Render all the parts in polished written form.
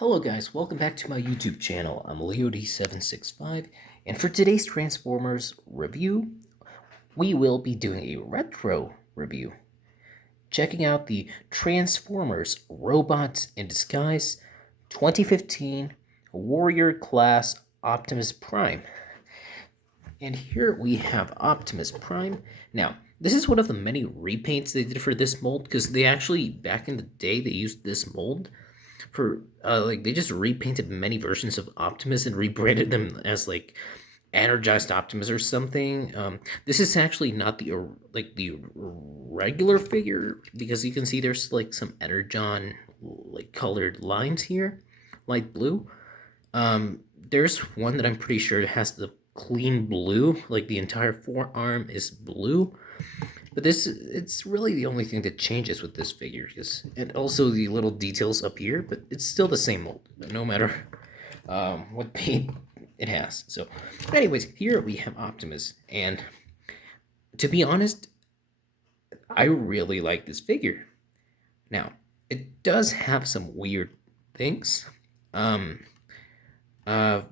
Hello guys, welcome back to my YouTube channel. I'm LeoD765, and for today's Transformers review, we will be doing a retro review, checking out the Transformers Robots in Disguise 2015 Warrior Class Optimus Prime. And here we have Optimus Prime. Now, this is one of the many repaints they did for this mold, because they actually, back in the day, they used this mold for they just repainted many versions of Optimus and rebranded them as like energized Optimus or something. This is actually not the regular figure, because you can see there's like some energon like colored lines here, light blue. There's one that I'm pretty sure has the clean blue, like the entire forearm is blue. But it's really the only thing that changes with this figure, and also the little details up here, but it's still the same mold, no matter what paint it has. So, anyways, here we have Optimus, and to be honest, I really like this figure. Now, it does have some weird things, um, uh,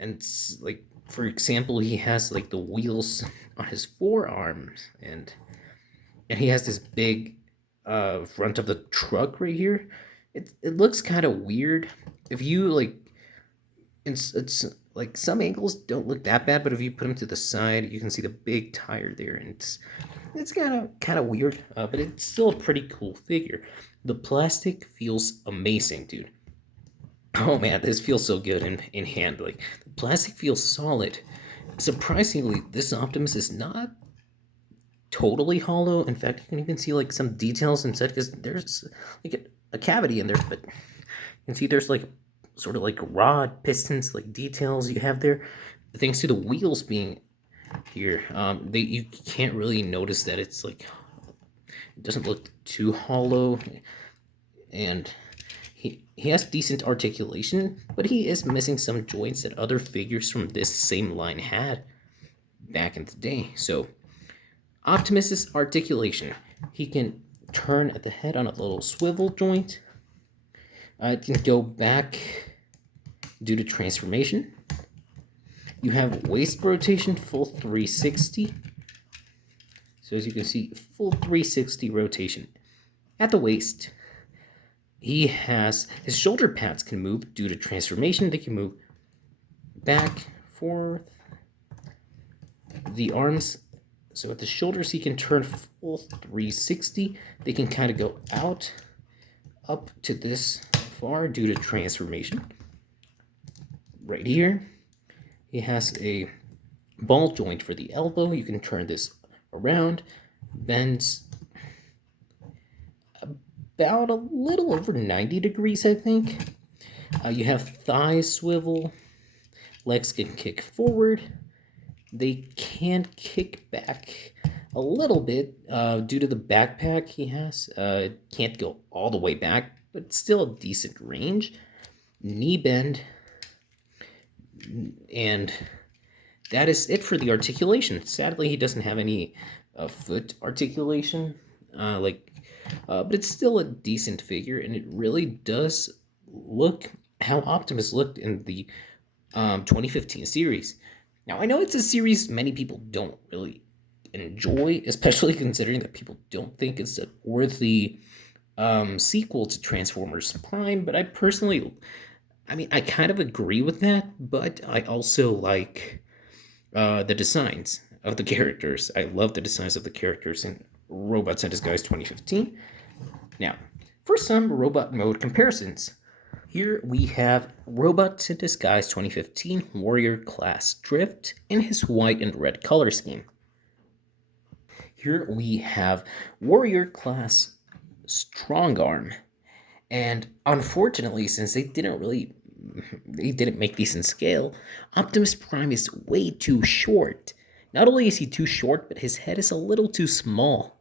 and like for example, he has like the wheels on his forearms, and he has this big front of the truck right here. It looks kind of weird. If you like, it's like some angles don't look that bad, but if you put them to the side, you can see the big tire there, and it's kind of weird. But it's still a pretty cool figure. The plastic feels amazing, dude. Oh man, this feels so good in hand. Like the plastic feels solid. Surprisingly, this Optimus is not totally hollow. In fact, you can even see like some details inside, because there's like a cavity in there, but you can see there's like sort of like rod pistons, like details you have there, thanks to the wheels being here. You can't really notice that it's like, it doesn't look too hollow, and he has decent articulation, but he is missing some joints that other figures from this same line had back in the day. So Optimus's articulation. He can turn at the head on a little swivel joint. It can go back due to transformation. You have waist rotation, full 360. So as you can see, full 360 rotation at the waist. He has, his shoulder pads can move due to transformation. They can move back, forth. The arms, so at the shoulders, he can turn full 360. They can kind of go out, up to this far due to transformation. Right here, he has a ball joint for the elbow. You can turn this around, bends about a little over 90 degrees, I think. You have thigh swivel. Legs can kick forward. They can kick back a little bit due to the backpack he has. It can't go all the way back, but still a decent range. Knee bend. And that is it for the articulation. Sadly, he doesn't have any foot articulation, but it's still a decent figure, and it really does look how Optimus looked in the 2015 series. Now, I know it's a series many people don't really enjoy, especially considering that people don't think it's a worthy sequel to Transformers Prime, but I kind of agree with that, but I also like the designs of the characters. I love the designs of the characters in Robots in Disguise 2015. Now, for some robot mode comparisons, here we have Robots in Disguise 2015 Warrior Class Drift in his white and red color scheme. Here we have Warrior Class Strong Arm. And unfortunately, since they didn't make these in scale, Optimus Prime is way too short. Not only is he too short, but his head is a little too small.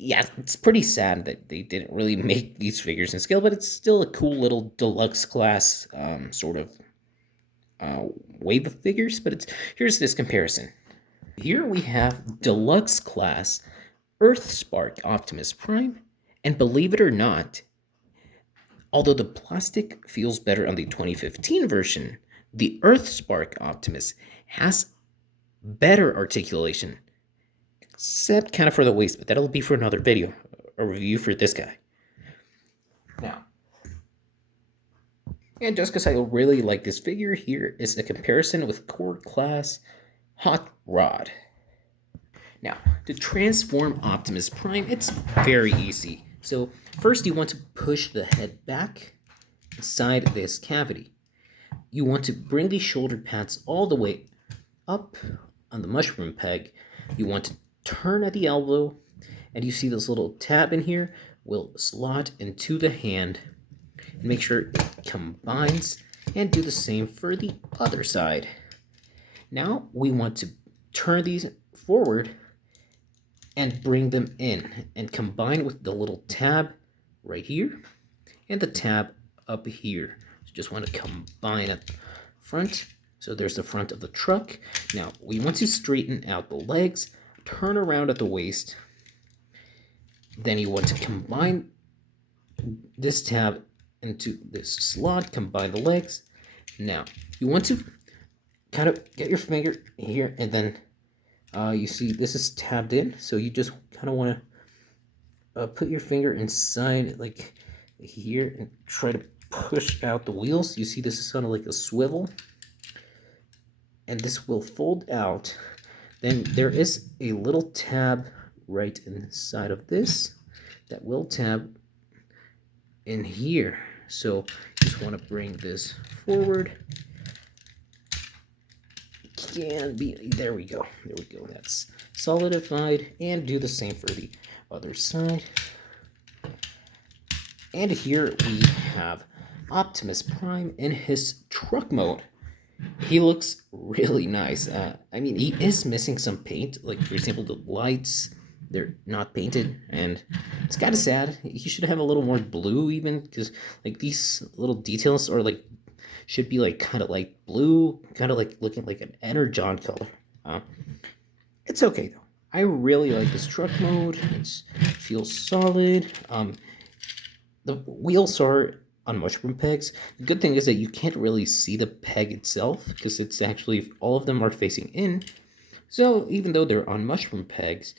Yeah, it's pretty sad that they didn't really make these figures in scale, but it's still a cool little deluxe class sort of wave of figures. But here's this comparison. Here we have deluxe class Earthspark Optimus Prime, and believe it or not, Although the plastic feels better on the 2015 version, the Earthspark Optimus has better articulation, except kind of for the waist, but that'll be for another video, a review for this guy. Now, and just because I really like this figure, here is a comparison with Core Class Hot Rod. Now, to transform Optimus Prime, it's very easy. So first you want to push the head back inside this cavity. You want to bring the shoulder pads all the way up on the mushroom peg. You want to turn at the elbow, and you see this little tab in here will slot into the hand. And make sure it combines, and do the same for the other side. Now we want to turn these forward and bring them in and combine with the little tab right here and the tab up here. So just want to combine at the front. So there's the front of the truck. Now we want to straighten out the legs, turn around at the waist. Then you want to combine this tab into this slot, combine the legs. Now you want to kind of get your finger here, and then you see this is tabbed in, so you just kind of want to put your finger inside like here and try to push out the wheels. You see this is kind of like a swivel, and this will fold out. Then there is a little tab right inside of this that will tab in here. So just want to bring this forward. Can be, there we go, that's solidified, and do the same for the other side. And here we have Optimus Prime in his truck mode. He looks really nice. I mean, he is missing some paint, like for example the lights, they're not painted, and it's kind of sad. He should have a little more blue even, because like these little details are like should be like kind of like blue, kind of like looking like an energon color. It's okay though. I really like this truck mode. It feels solid. The wheels are on mushroom pegs. The good thing is that you can't really see the peg itself because it's actually all of them are facing in. So even though they're on mushroom pegs,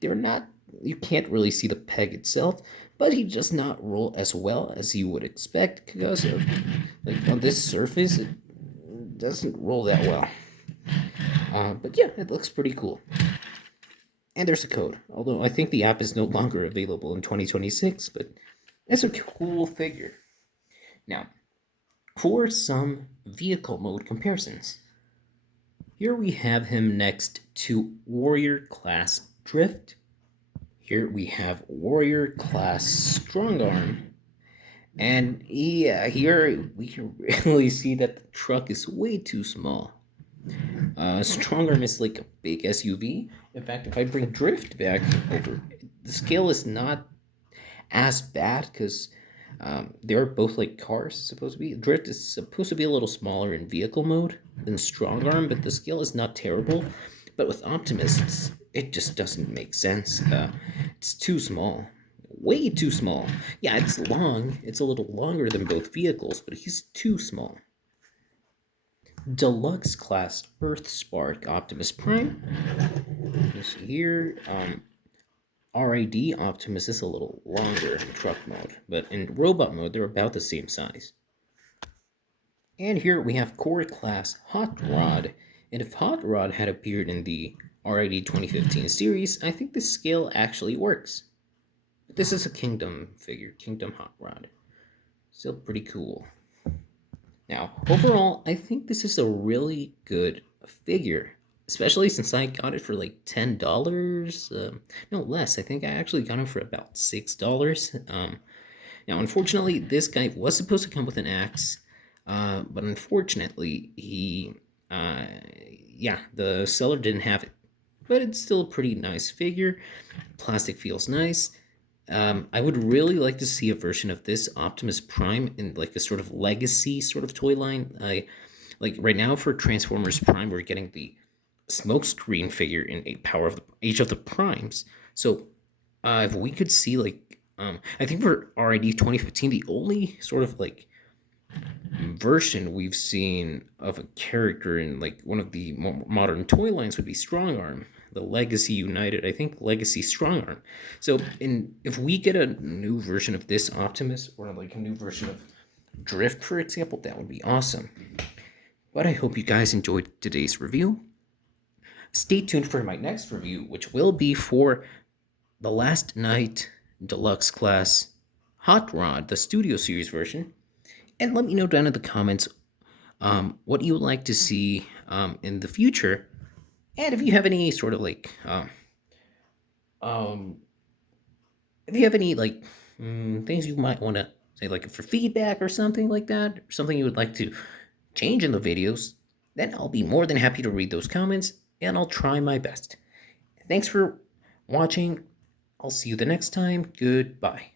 they're not. You can't really see the peg itself. But he does not roll as well as you would expect because of, like on this surface, it doesn't roll that well. But yeah, it looks pretty cool. And there's a code, although I think the app is no longer available in 2026, but it's a cool figure. Now, for some vehicle mode comparisons. Here we have him next to Warrior Class Drift. Here we have Warrior Class Strong Arm. And yeah, here we can really see that the truck is way too small. Strong Arm is like a big SUV. In fact, if I bring Drift back over, the scale is not as bad because they're both like cars supposed to be. Drift is supposed to be a little smaller in vehicle mode than Strong Arm, but the scale is not terrible. But with Optimus, it just doesn't make sense. It's too small. Way too small. Yeah, it's long. It's a little longer than both vehicles, but he's too small. Deluxe Class Earthspark Optimus Prime. You see here, RID Optimus is a little longer in truck mode, but in robot mode, they're about the same size. And here we have Core Class Hot Rod. And if Hot Rod had appeared in the RID 2015 series, I think the scale actually works. But this is a Kingdom figure, Kingdom Hot Rod. Still pretty cool. Now, overall, I think this is a really good figure, especially since I got it for like $10. No less. I think I actually got it for about $6. Now, unfortunately, this guy was supposed to come with an axe, but unfortunately, the seller didn't have it. But it's still a pretty nice figure. Plastic feels nice. I would really like to see a version of this Optimus Prime in like a sort of legacy sort of toy line. Like right now for Transformers Prime, we're getting the smokescreen figure in Age of the Primes. So if we could see like I think for RID 2015, the only sort of like version we've seen of a character in like one of the more modern toy lines would be Strong Arm, the Legacy United. I think Legacy Strong Arm. So, if we get a new version of this Optimus or like a new version of Drift, for example, that would be awesome. But I hope you guys enjoyed today's review. Stay tuned for my next review, which will be for the Last Night Deluxe Class Hot Rod, the Studio Series version. And let me know down in the comments what you would like to see in the future. And if you have any sort of like, um, if you have any like things you might want to say, like for feedback or something like that, or something you would like to change in the videos, then I'll be more than happy to read those comments and I'll try my best. Thanks for watching. I'll see you the next time. Goodbye.